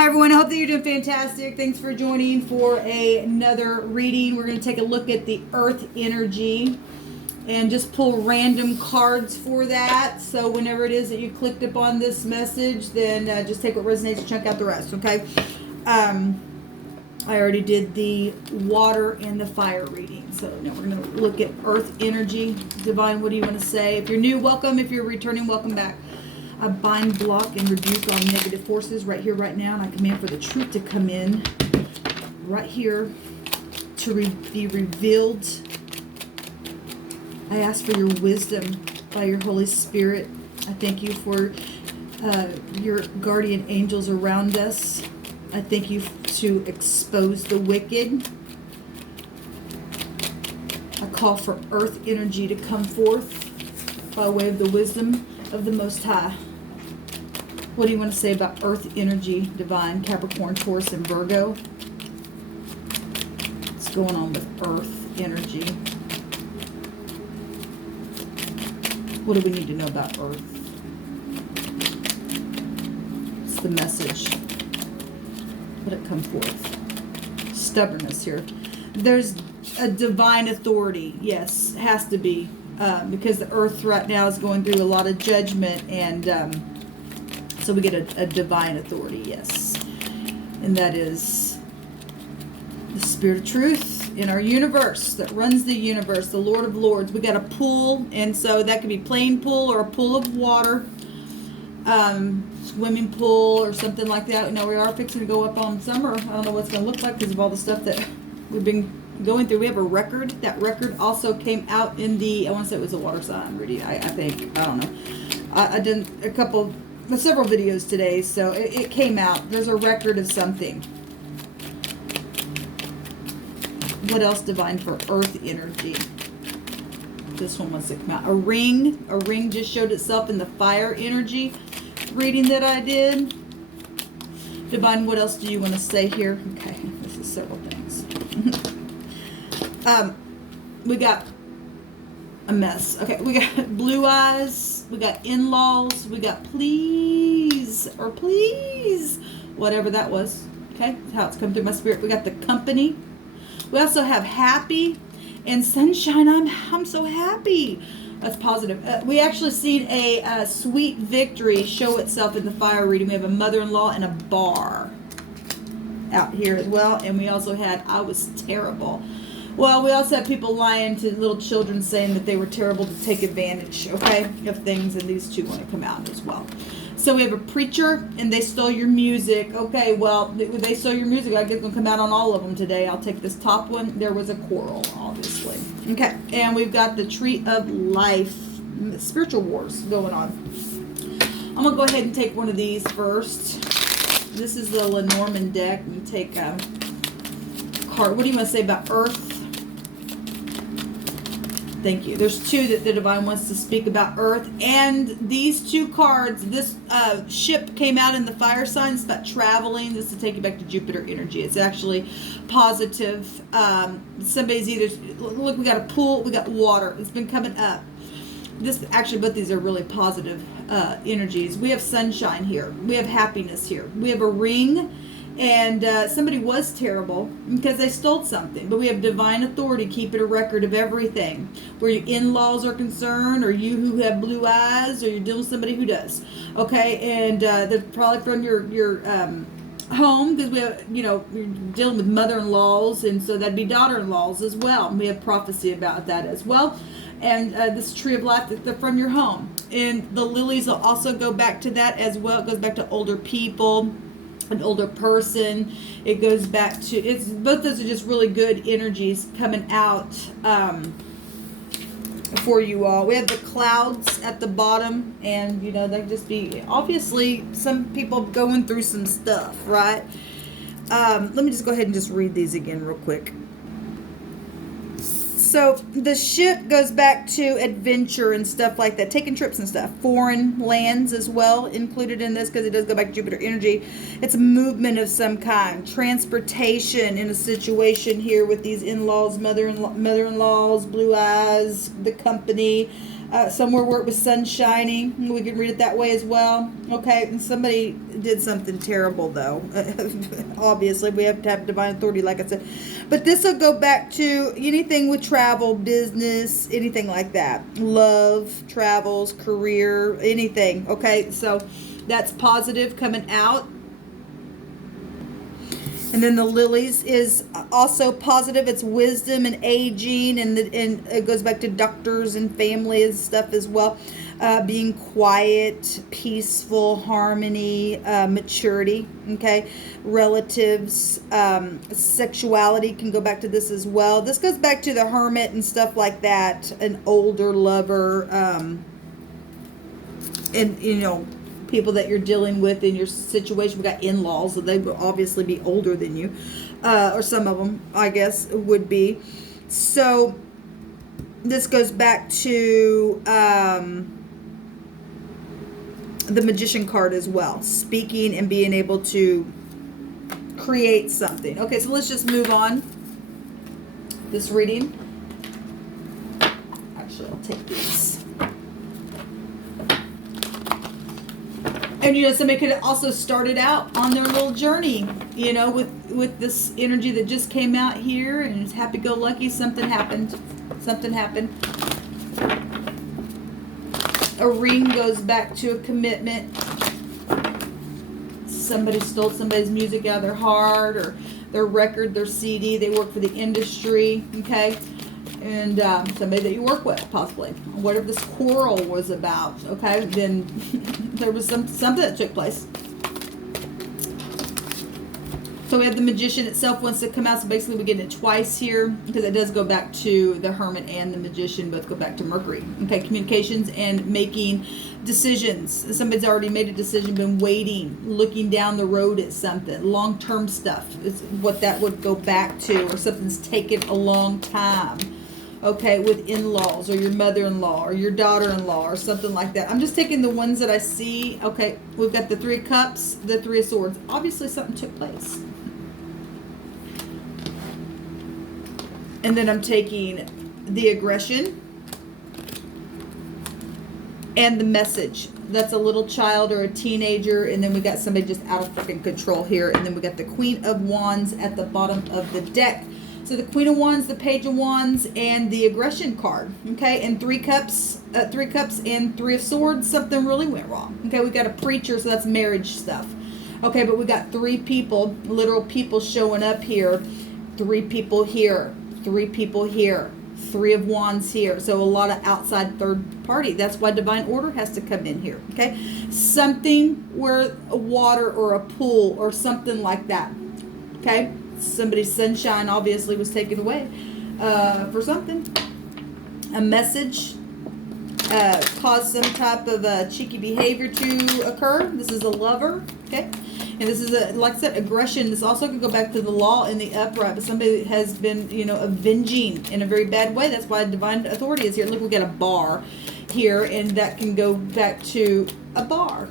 Hi everyone, I hope that you're doing fantastic. Thanks for joining for another reading. We're going to take a look at the earth energy and just pull random cards for that. So whenever it is that you clicked upon this message, then just take what resonates and check out the rest, okay? I already did the water and the fire reading. So now we're going to look at earth energy. Divine, what do you want to say? If you're new, welcome. If you're returning, welcome back. I bind, block, and rebuke all negative forces right here, right now. And I command for the truth to come in right here to be revealed. I ask for your wisdom by your Holy Spirit. I thank you for your guardian angels around us. I thank you to expose the wicked. I call for earth energy to come forth by way of the wisdom of the Most High. What do you want to say about earth energy, Divine, Capricorn, Taurus, and Virgo? What's going on with earth energy? What do we need to know about earth? It's the message. Let it come forth. Stubbornness here. There's a divine authority. Yes, has to be. Because the earth right now is going through a lot of judgment, and so we get a divine authority, yes. And that is the Spirit of Truth in our universe that runs the universe, the Lord of Lords. We got a pool, and so that could be plain pool or a pool of water, swimming pool or something like that. You know, we are fixing to go up on summer. I don't know what it's going to look like because of all the stuff that we've been going through. We have a record. That record also came out in the, I want to say it was a water sign, Rudy. I think. I don't know. I did several videos today, so it came out. There's a record of something. What else, Divine, for earth energy? This one wants to come out. A ring. A ring just showed itself in the fire energy reading that I did. Divine, what else do you want to say here? Okay, this is several things. We got a mess. Okay, we got blue eyes, we got in-laws, we got please, or please, whatever that was. Okay, that's how it's come through my spirit. We got the company. We also have happy and sunshine. I'm so happy. That's positive. We actually seen a sweet victory show itself in the fire reading. We have a mother-in-law and a bar out here as well. And we also had, I was terrible. Well, we also had people lying to little children saying that they were terrible to take advantage, okay, of things. And these two want to come out as well. So we have a preacher, and they stole your music. Okay, well, they stole your music. I guess it's going to come out on all of them today. I'll take this top one. There was a quarrel, obviously. Okay, and we've got the Tree of Life. Spiritual wars going on. I'm going to go ahead and take one of these first. This is the Lenormand deck. You take a card. What do you want to say about Earth? Thank you. There's two that the Divine wants to speak about Earth. And these two cards, this ship came out in the fire sign. It's about traveling. This is to take you back to Jupiter energy. It's actually positive. Somebody's either, look, we got a pool, we got water. It's been coming up. This actually, both these are really positive energies. We have sunshine here. We have happiness here. We have a ring. And somebody was terrible because they stole something. But we have divine authority keeping a record of everything. Where your in-laws are concerned, or you who have blue eyes, or you're dealing with somebody who does. Okay, and they're probably from your home, because we have, you know, we're dealing with mother-in-laws, and so that'd be daughter-in-laws as well. And we have prophecy about that as well. And this Tree of Life, they're from your home. And the lilies will also go back to that as well. It goes back to older people. An older person. It goes back to, it's both those are just really good energies coming out for you all. We have the clouds at the bottom, and you know, they just be obviously some people going through some stuff, right? Let me just go ahead and just read these again real quick. So the ship goes back to adventure and stuff like that, taking trips and stuff. Foreign lands as well included in this, because it does go back to Jupiter energy. It's a movement of some kind. Transportation in a situation here with these in-laws, mother-in-laws, blue eyes, the company. somewhere where it was sun shining. We can read it that way as well. Okay, and somebody did something terrible though. Obviously, we have to have divine authority, like I said. But this will go back to anything with travel, business, anything like that. Love, travels, career, anything. Okay, so that's positive coming out. And then the lilies is also positive. It's wisdom and aging, and it goes back to doctors and family and stuff as well. Being quiet, peaceful, harmony, maturity. Okay, relatives, sexuality can go back to this as well. This goes back to the hermit and stuff like that. An older lover, and people that you're dealing with in your situation. We got in-laws, so they will obviously be older than you, or some of them, I guess, would be. So this goes back to the Magician card as well, speaking and being able to create something. Okay, so let's just move on this reading. Actually, I'll take these. And somebody could have also started out on their little journey, with this energy that just came out here, and it's happy-go-lucky. Something happened. A ring goes back to a commitment. Somebody stole somebody's music out of their heart, or their record, their CD. They work for the industry, okay? And somebody that you work with, possibly. Whatever this quarrel was about, okay? Then there was something that took place. So we have the Magician itself wants to come out. So basically we get it twice here, because it does go back to the Hermit and the Magician. Both go back to Mercury. Okay, communications and making decisions. Somebody's already made a decision, been waiting, looking down the road at something. Long-term stuff is what that would go back to, or something's taken a long time. Okay, with in-laws, or your mother-in-law, or your daughter-in-law, or something like that. I'm just taking the ones that I see. Okay, we've got the Three of Cups, the Three of Swords. Obviously something took place. And then I'm taking the aggression and the message. That's a little child or a teenager. And then we got somebody just out of freaking control here. And then we got the Queen of Wands at the bottom of the deck. So the Queen of Wands, the Page of Wands, and the aggression card. Okay, and Three Cups and Three of Swords. Something really went wrong. Okay, we got a preacher, so that's marriage stuff. Okay, but we got three people, literal people showing up here. Three people here. Three people here. Three of Wands here. So a lot of outside third party. That's why divine order has to come in here. Okay, something where a water or a pool or something like that. Okay. Somebody's sunshine obviously was taken away for something. A message caused some type of cheeky behavior to occur. This is a lover, okay? And this is, like I said, aggression. This also could go back to the law in the upright, but somebody has been, avenging in a very bad way. That's why divine authority is here. Look, we got a bar here, and that can go back to a bar,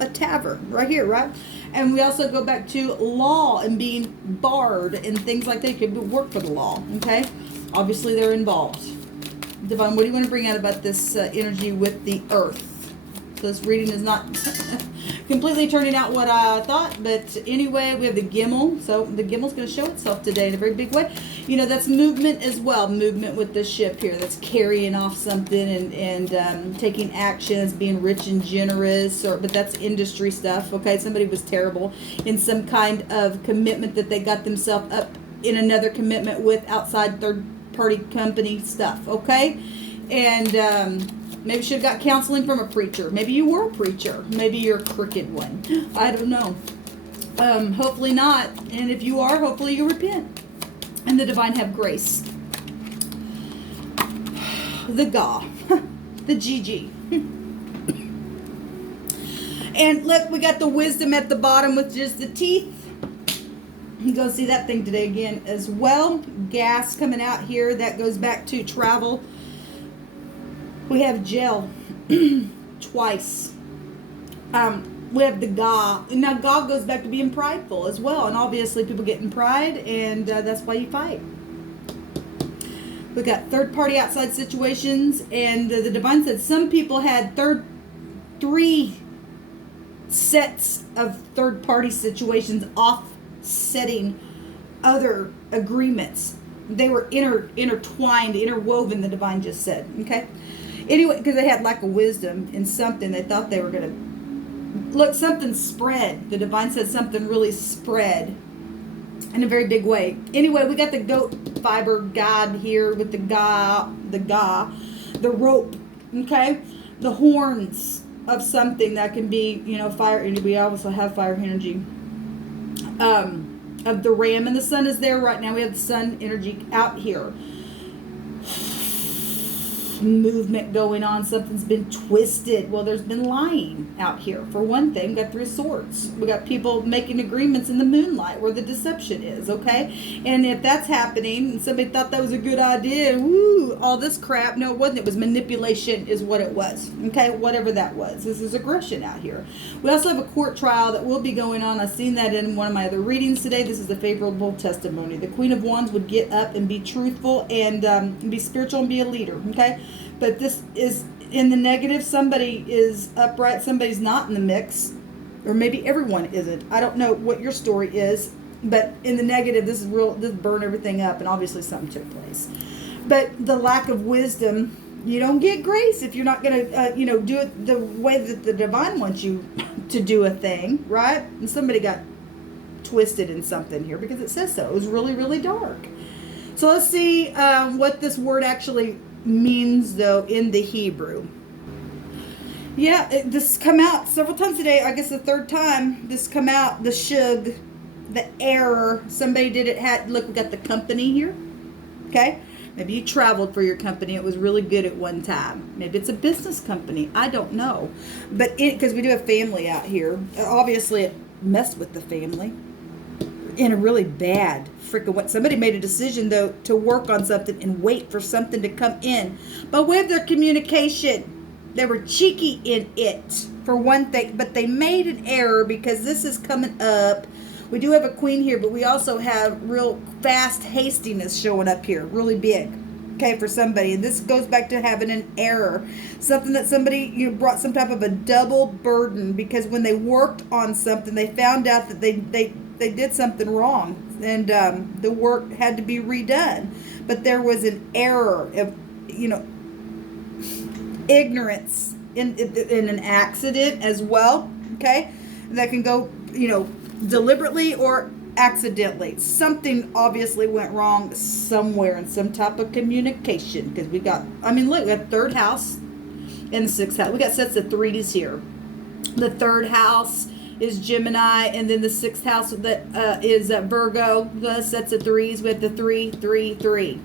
a tavern, right here, right? And we also go back to law and being barred and things like that. You could work for the law, okay? Obviously, they're involved. Divine, what do you want to bring out about this energy with the earth? So this reading is not completely turning out what I thought. But anyway, we have the Gimel. So the Gimel's going to show itself today in a very big way. That's movement as well. Movement with the ship here. That's carrying off something and taking action as being rich and generous. But that's industry stuff. Okay, somebody was terrible in some kind of commitment that they got themselves up in another commitment with outside third-party company stuff. Okay, and maybe should have got counseling from a preacher. Maybe you were a preacher. Maybe you're a crooked one. I don't know. Hopefully not. And if you are, hopefully you repent. And the divine have grace. The Ga. The GG. And look, we got the wisdom at the bottom with just the teeth. You go see that thing today again as well. Gas coming out here. That goes back to travel. We have gel twice. We have the Ga. Now, Ga goes back to being prideful as well. And obviously, people get in pride, and that's why you fight. We got third party outside situations, and the divine said some people had three sets of third party situations offsetting other agreements. They were intertwined, interwoven, the divine just said. Okay? Anyway, because they had lack of wisdom in something, they thought they were going to... Look, something spread. The divine said something really spread in a very big way. Anyway, we got the goat fiber god here with the rope, okay? The horns of something that can be, fire energy. We also have fire energy. Of the ram, and the sun is there right now. We have the sun energy out here. Movement going on. Something's been twisted. Well, there's been lying out here. For one thing, we got 3 swords. We got people making agreements in the moonlight where the deception is, okay? And if that's happening, and somebody thought that was a good idea, woo, all this crap. No, it wasn't. It was manipulation is what it was, okay? Whatever that was. This is aggression out here. We also have a court trial that will be going on. I've seen that in one of my other readings today. This is a favorable testimony. The Queen of Wands would get up and be truthful and be spiritual and be a leader, okay? But this is in the negative. Somebody is upright. Somebody's not in the mix. Or maybe everyone isn't. I don't know what your story is. But in the negative, this is real. This burned everything up. And obviously something took place. But the lack of wisdom, you don't get grace if you're not going to, do it the way that the divine wants you to do a thing. Right? And somebody got twisted in something here because it says so. It was really, really dark. So let's see what this word actually means, though, in the Hebrew. Yeah, this come out several times today. I guess the third time this come out. The shug, the error. Somebody did it. Look, we got the company here. Okay, maybe you traveled for your company. It was really good at one time. Maybe it's a business company. I don't know, but because we do have family out here, obviously it messed with the family in a really bad freaking way. Somebody made a decision, though, to work on something and wait for something to come in. By way of their communication, they were cheeky in it, for one thing. But they made an error because this is coming up. We do have a queen here, but we also have real fast hastiness showing up here. Really big. Okay, for somebody. And this goes back to having an error. Something that somebody brought some type of a double burden because when they worked on something, they found out that they did something wrong, and the work had to be redone. But there was an error of, ignorance in an accident as well. Okay, that can go, deliberately or accidentally. Something obviously went wrong somewhere in some type of communication because we got. Look, we got third house and the sixth house. We got sets of 3s here. The third house is Gemini, and then the sixth house that is Virgo. The sets of 3s. We have the 3, 3, 3.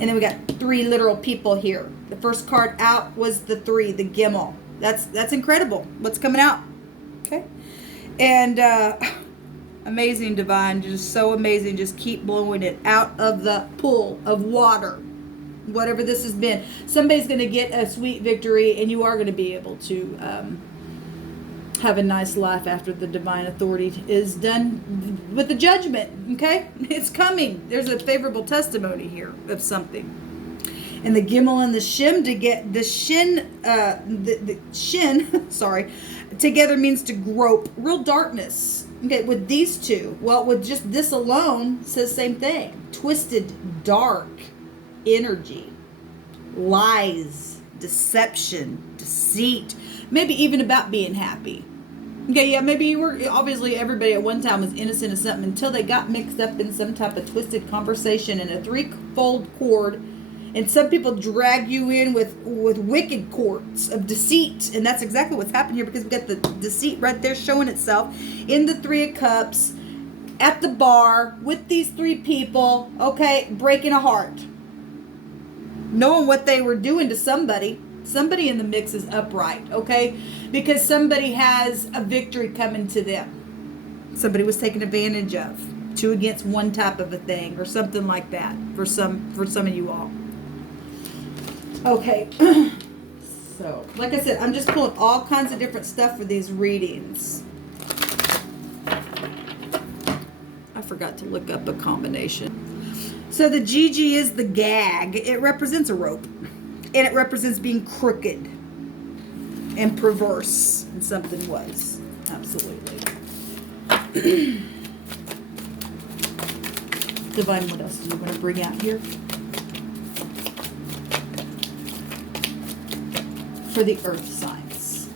And then we got 3 literal people here. The first card out was the 3, the Gimel. That's incredible. What's coming out? Okay. And amazing, divine. Just so amazing. Just keep blowing it out of the pool of water. Whatever this has been. Somebody's going to get a sweet victory, and you are going to be able to have a nice life after the divine authority is done with the judgment. Okay, it's coming. There's a favorable testimony here of something. And the Gimel and the Shin to get the Shin, the Shin, sorry, together means to grope. Real darkness. Okay, with these two, well, with just this alone, says same thing. Twisted, dark energy, lies, deception, deceit, maybe even about being happy. Okay, yeah, maybe you were, obviously everybody at one time was innocent of something until they got mixed up in some type of twisted conversation and a threefold cord. And some people drag you in with wicked cords of deceit. And that's exactly what's happened here because we got the deceit right there showing itself in the 3 of Cups at the bar with these 3 people, okay, breaking a heart. Knowing what they were doing to somebody. Somebody in the mix is upright, okay? Because somebody has a victory coming to them. Somebody was taken advantage of. 2 against 1 type of a thing or something like that for some of you all. Okay. So, like I said, I'm just pulling all kinds of different stuff for these readings. I forgot to look up a combination. So the GG is the gag. It represents a rope. And it represents being crooked and perverse. And something was. Absolutely. Divine, what else do you want to bring out here? For the earth signs.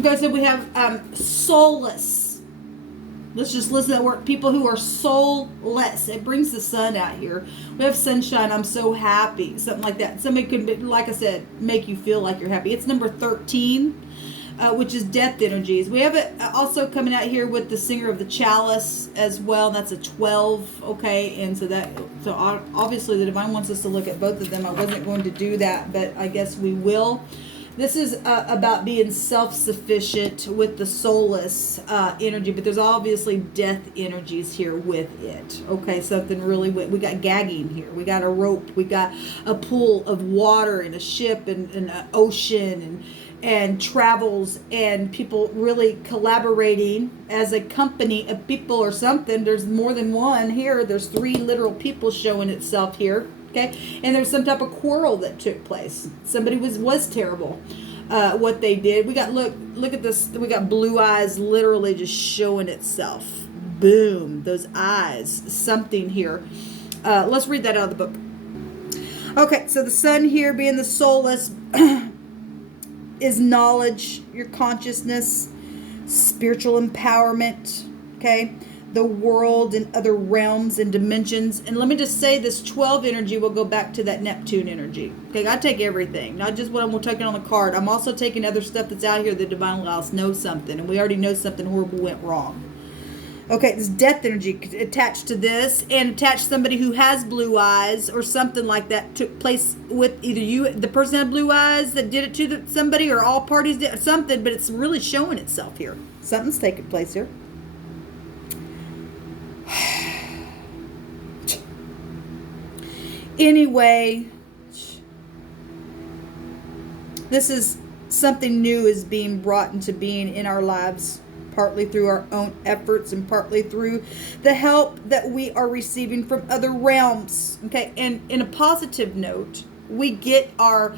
Okay, so we have soulless. Let's just listen to that word. People who are soulless. It brings the sun out here. We have sunshine. I'm so happy. Something like that. Somebody could, like I said, make you feel like you're happy. It's number 13, which is death energies. We have it also coming out here with the singer of the chalice as well. That's a 12. Okay, and so obviously the divine wants us to look at both of them. I wasn't going to do that, but I guess we will. This is about being self-sufficient with the soulless energy, but there's obviously death energies here with it. Okay, something really, we got gagging here. We got a rope. We got a pool of water and a ship and an ocean and travels and people really collaborating as a company of people or something. There's more than one here. There's 3 literal people showing itself here. Okay, and there's some type of quarrel that took place. Somebody was terrible. What they did. We got look at this. We got blue eyes literally just showing itself. Boom, those eyes. Something here. Let's read that out of the book. Okay, so the sun here being the soulless is knowledge, your consciousness, spiritual empowerment. Okay. The world and other realms and dimensions. And let me just say this 12 energy will go back to that Neptune energy. Okay, I take everything, not just what I'm taking on the card. I'm also taking other stuff that's out here that divine allows know something, and we already know something horrible went wrong. Okay, this death energy attached to this, and attached somebody who has blue eyes or something like that took place with either you, the person that had blue eyes that did it to somebody, or all parties did something, but it's really showing itself here. Something's taking place here. Anyway, this is something new is being brought into being in our lives, partly through our own efforts and partly through the help that we are receiving from other realms. Okay, and in a positive note, we get our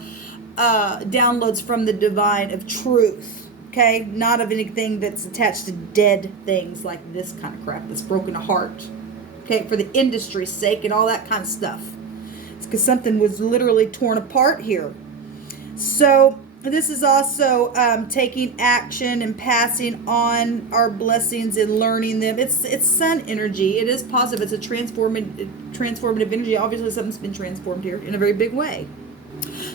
downloads from the divine of truth. Okay, not of anything that's attached to dead things like this kind of crap that's broken a heart. Okay, for the industry's sake and all that kind of stuff. Because something was literally torn apart here. So this is also taking action and passing on our blessings and learning them. It's sun energy. It is positive. It's a transformative energy. Obviously something's been transformed here in a very big way.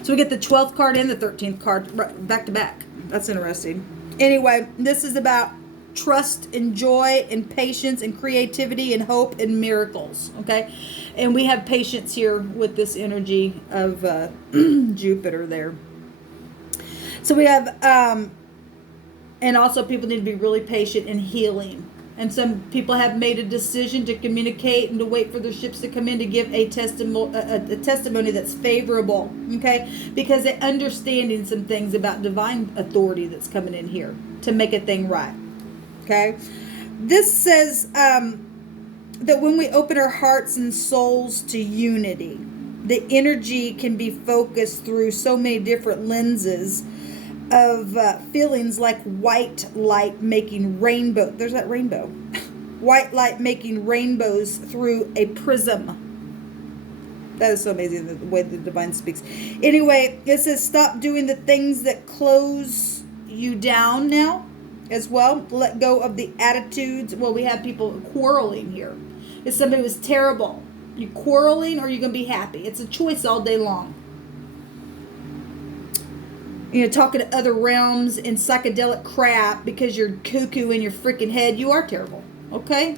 So we get the 12th card and the 13th card back to back. That's interesting. Anyway, this is about trust and joy and patience and creativity and hope and miracles. Okay, and we have patience here with this energy of Jupiter there. So we have and also people need to be really patient in healing, and some people have made a decision to communicate and to wait for their ships to come in to give a testimony that's favorable. Okay, because they're understanding some things about divine authority that's coming in here to make a thing right. Okay, this says that when we open our hearts and souls to unity, the energy can be focused through so many different lenses of feelings like white light making rainbow. There's that rainbow. White light making rainbows through a prism. That is so amazing, the way the divine speaks. Anyway, it says stop doing the things that close you down now. As well, let go of the attitudes. Well, we have people quarreling here. If somebody was terrible, you quarreling or you're going to be happy. It's a choice all day long. You know, talking to other realms and psychedelic crap because you're cuckoo in your freaking head. You are terrible. Okay?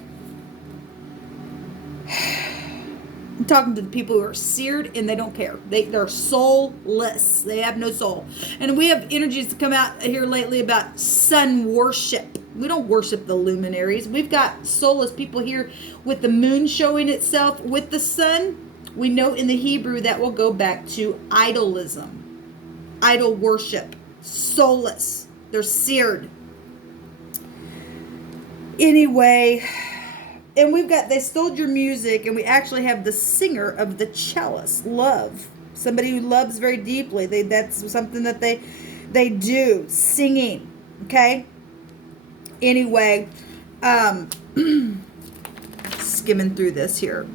I'm talking to the people who are seared and they don't care. They're soulless. They have no soul. And we have energies to come out here lately about sun worship. We don't worship the luminaries. We've got soulless people here with the moon showing itself with the sun. We know in the Hebrew that will go back to idolism. Idol worship. soulless. They're seared. Anyway, and we've got they stole your music, and we actually have the singer of the chalice, love. Somebody who loves very deeply. That's something that they do, singing. Okay. Anyway, skimming through this here.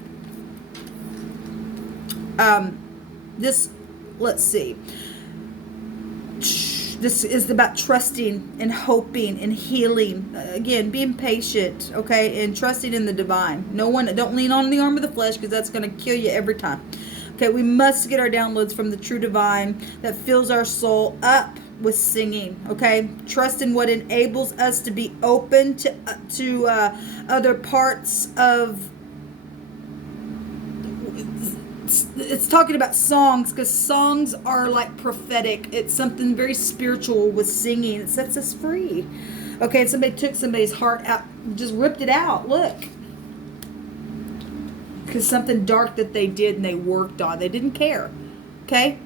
This, let's see. This is about trusting and hoping and healing. Again, being patient, okay, and trusting in the divine. Don't lean on the arm of the flesh, because that's going to kill you every time. Okay, we must get our downloads from the true divine that fills our soul up with singing. Okay, trust in what enables us to be open to other parts of. It's talking about songs, because songs are like prophetic. It's something very spiritual with singing. It sets us free. Okay, and somebody took somebody's heart out, just ripped it out. Look. Because something dark that they did and they worked on. They didn't care. Okay?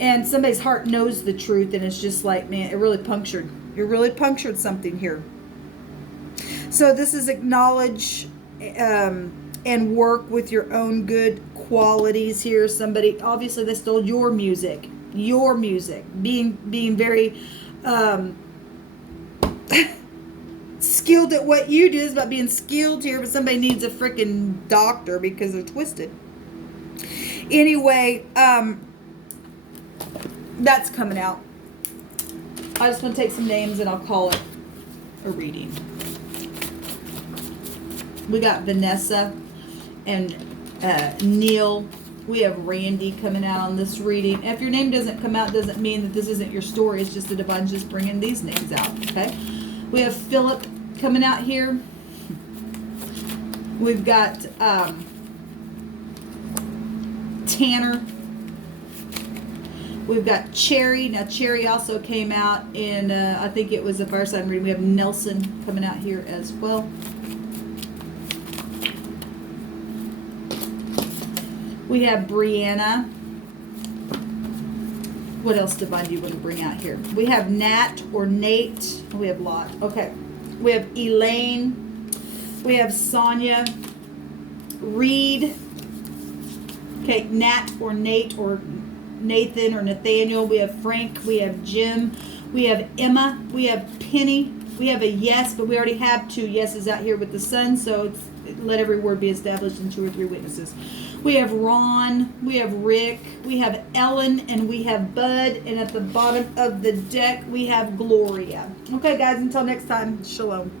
And somebody's heart knows the truth, and it's just like, man, it really punctured. It really punctured something here. So this is acknowledge and work with your own good qualities here. Somebody, obviously they stole your music. Your music. Being very skilled at what you do is about being skilled here, but somebody needs a freaking doctor because they're twisted. Anyway, that's coming out. I just want to take some names and I'll call it a reading. We got Vanessa and Neil. We have Randy coming out on this reading. If your name doesn't come out, doesn't mean that this isn't your story. It's just the divine's just bringing these names out. Okay. We have Philip coming out here. We've got Tanner. We've got Cherry. Now Cherry also came out in, I think it was a fireside reading. We have Nelson coming out here as well. We have Brianna. What else, Divine, do you want to bring out here? We have Nat or Nate. We have Lot. Okay. We have Elaine. We have Sonia. Reed. Okay, Nat or Nate or Nathan or Nathaniel. We have Frank. We have Jim. We have Emma. We have Penny. We have a yes, but we already have 2 yeses out here with the sun, so it's, let every word be established in 2 or 3 witnesses. We have Ron, we have Rick, we have Ellen, and we have Bud, and at the bottom of the deck we have Gloria. Okay, guys, until next time, shalom.